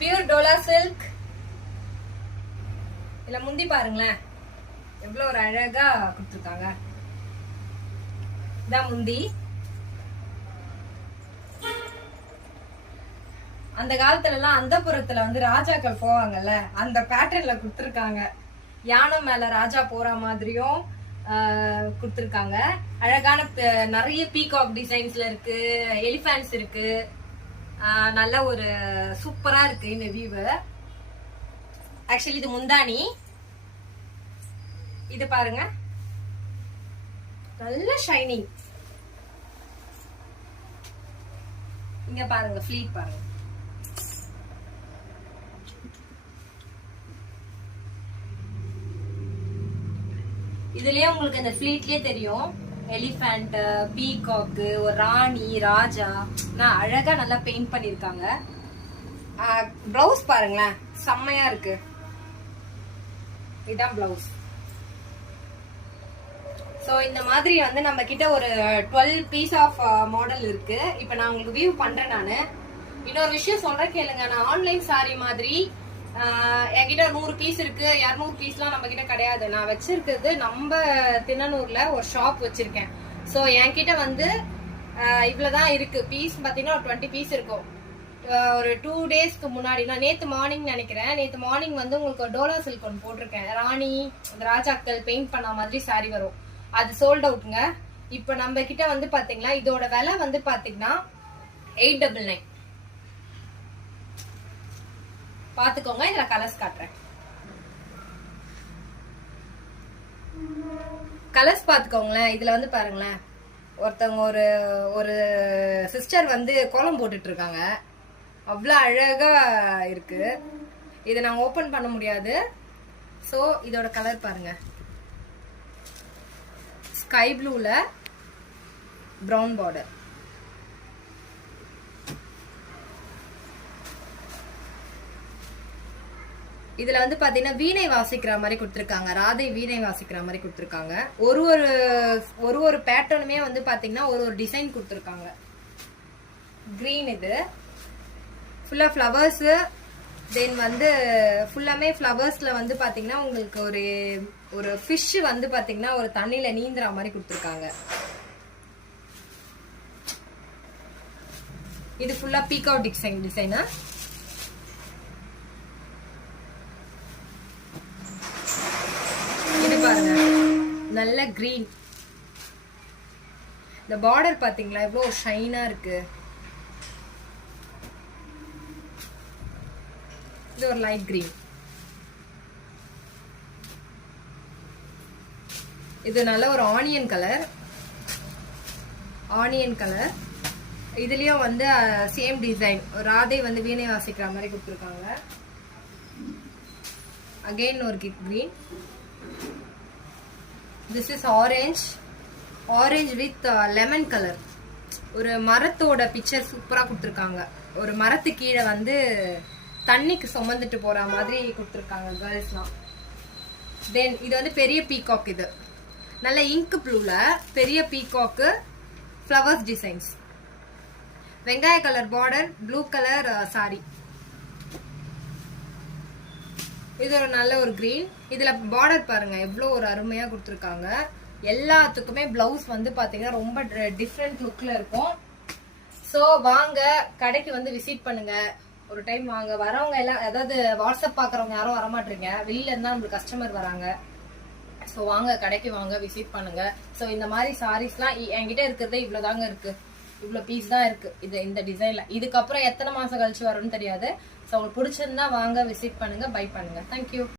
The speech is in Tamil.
Pure Dola silk. இதுல முந்தி பாருங்களேன் எவ்வளவு ஒரு அழகா கொடுத்துருக்காங்க. இதான் முந்தி. அந்த காலத்துல எல்லாம் அந்தப்புறத்துல வந்து ராஜாக்கள் போவாங்கல்ல, அந்த பேட்டர்ன்ல கொடுத்துருக்காங்க. யானை மேல ராஜா போற மாதிரியும் கொடுத்துருக்காங்க. அழகான நிறைய பீகாக் டிசைன்ஸ்ல இருக்கு, எலிஃபேண்ட்ஸ் இருக்கு. நல்ல ஒரு சூப்பரா இருக்கு இந்த வியூ. ஆக்சுவலி இது முந்தானி. இது பாருங்க நல்ல ஷைனிங். இங்க பாருங்க ஃபிளீட் பாருங்க. இதுலயே உங்களுக்கு இந்த ஃபிளீட்லயே தெரியும் எலிஃபண்ட், பீகாக், ஒரு ராணி, ராஜா. நான் அழகா நல்லா பெயிண்ட் பண்ணிருக்காங்க. பிளவுஸ் பாருங்களேன் செம்மையா இருக்கு. இதான் பிளவுஸ். சோ இந்த மாதிரி வந்து நம்ம கிட்ட ஒரு 12 பீஸ் ஆஃப் மாடல் இருக்கு. இப்ப நான் உங்களுக்கு வியூ பண்றேன். நானு இன்னொரு விஷயம் சொல்றேன் கேளுங்க. நான் ஆன்லைன் சாரி மாதிரி என்கிட்ட 100 பீஸ் இருக்கு, 200 பீஸ்லாம் நம்ம கிட்ட கிடையாது. நான் வச்சிருக்கிறது நம்ம திண்ணனூர்ல ஒரு ஷாப் வச்சிருக்கேன். சோ என்கிட்ட வந்து இவ்வளவுதான் இருக்கு. பீஸ் பாத்தீங்கன்னா ஒரு 20 பீஸ் இருக்கும். ஒரு 2 டேஸ்க்கு முன்னாடி, நான் நேத்து மார்னிங் நினைக்கிறேன், நேத்து மார்னிங் வந்து உங்களுக்கு டோலா சில்க் ஒன்று போட்டிருக்கேன். ராணி, ராஜாக்கள் பெயிண்ட் பண்ண மாதிரி சாரி வரும். அது சோல்ட் அவுட்ங்க. இப்ப நம்ம கிட்ட வந்து பாத்தீங்கன்னா இதோட விலை வந்து பாத்தீங்கன்னா 899. பாத்துக்கோங்க. இதுல கலர்ஸ் காட்டுறேன். கலர்ஸ் பாத்துக்கோங்களேன். இதுல வந்து பாருங்களேன், ஒருத்தவங்க ஒரு சிஸ்டர் வந்து கோலம் போட்டுட்டு இருக்காங்க. அவ்வளவு அழகா இருக்கு. இதை நாங்க ஓபன் பண்ண முடியாது. சோ இதோட கலர் பாருங்க, ஸ்கை ப்ளூல பிரவுன் பார்டர். இதுல வந்து பாத்தீங்கன்னா வீணை வாசிக்கிற மாதிரி கொடுத்துருக்காங்க. ராதை வீணை வாசிக்கிற மாதிரி கொடுத்துருக்காங்க. ஒரு பேட்டர்னுமே வந்து பாத்தீங்கன்னா ஒரு டிசைன் கொடுத்துருக்காங்க. கிரீன். இது ஃபுல்லா ஃபிளவர்ஸ். தென் வந்து ஃபுல்லாமே ஃபிளவர்ஸ்ல வந்து பாத்தீங்கன்னா உங்களுக்கு ஒரு ஃபிஷ் வந்து பாத்தீங்கன்னா ஒரு தண்ணியில நீந்துற மாதிரி கொடுத்துருக்காங்க. இது ஃபுல்லா பீகாக் டிசைனா. இது பாருங்க நல்ல கிரீன். இந்த பார்டர் பாத்தீங்களா எவ்வளவு ஷைனா இருக்கு. இது ஒரு லைட் கிரீன். இது நல்ல ஒரு ஆனியன் கலர். இதுலயும் வந்து சேம் டிசைன். ராதை வந்து வீணை வாசிக்கிற மாதிரி கொடுத்துருக்காங்க. அகைன் ஒரு green. This is orange with lemon colour. ஒரு மரத்தோட பிக்சர் சூப்பரா கொடுத்துருக்காங்க. ஒரு மரத்து கீழே வந்து தண்ணிக்கு சுமந்துட்டு போற மாதிரி கொடுத்துருக்காங்க கேர்ள்ஸ்லாம். தென் இது வந்து பெரிய பீகாக். இது நல்ல இங்க் ப்ளூல பெரிய பீகாக்கு ஃப்ளவர்ஸ் டிசைன்ஸ். வெங்காய colour border, blue colour sorry. இது ஒரு நல்ல ஒரு கிரீன். இதுல பார்டர் பாருங்க எவ்வளவு ஒரு அருமையா கொடுத்துருக்காங்க. எல்லாத்துக்குமே பிளவுஸ் வந்து பாத்தீங்கன்னா ரொம்ப டிஃப்ரெண்ட் லுக்ல இருக்கும். சோ வாங்க கடைக்கு வந்து விசிட் பண்ணுங்க. ஒரு டைம் வாங்க. வரவங்க எல்லாம், அதாவது வாட்ஸ்அப் பாக்குறவங்க யாரும் வரமாட்டீங்க, வெளியில இருந்தா நம்மளுக்கு கஸ்டமர் வராங்க. சோ வாங்க கடைக்கு வாங்க, விசிட் பண்ணுங்க. சோ இந்த மாதிரி சாரீஸ்லாம் என்கிட்ட இருக்கிறதே இவ்வளவுதாங்க இருக்கு. இவ்வளவு பீஸ் தான் இருக்கு இந்த டிசைன்ல. இதுக்கப்புறம் எத்தனை மாசம் கழிச்சு வரும்னு தெரியாது. சோ உங்களுக்கு பிடிச்சிருந்தா வாங்க, விசிட் பண்ணுங்க, பை பண்ணுங்க. தேங்க்யூ.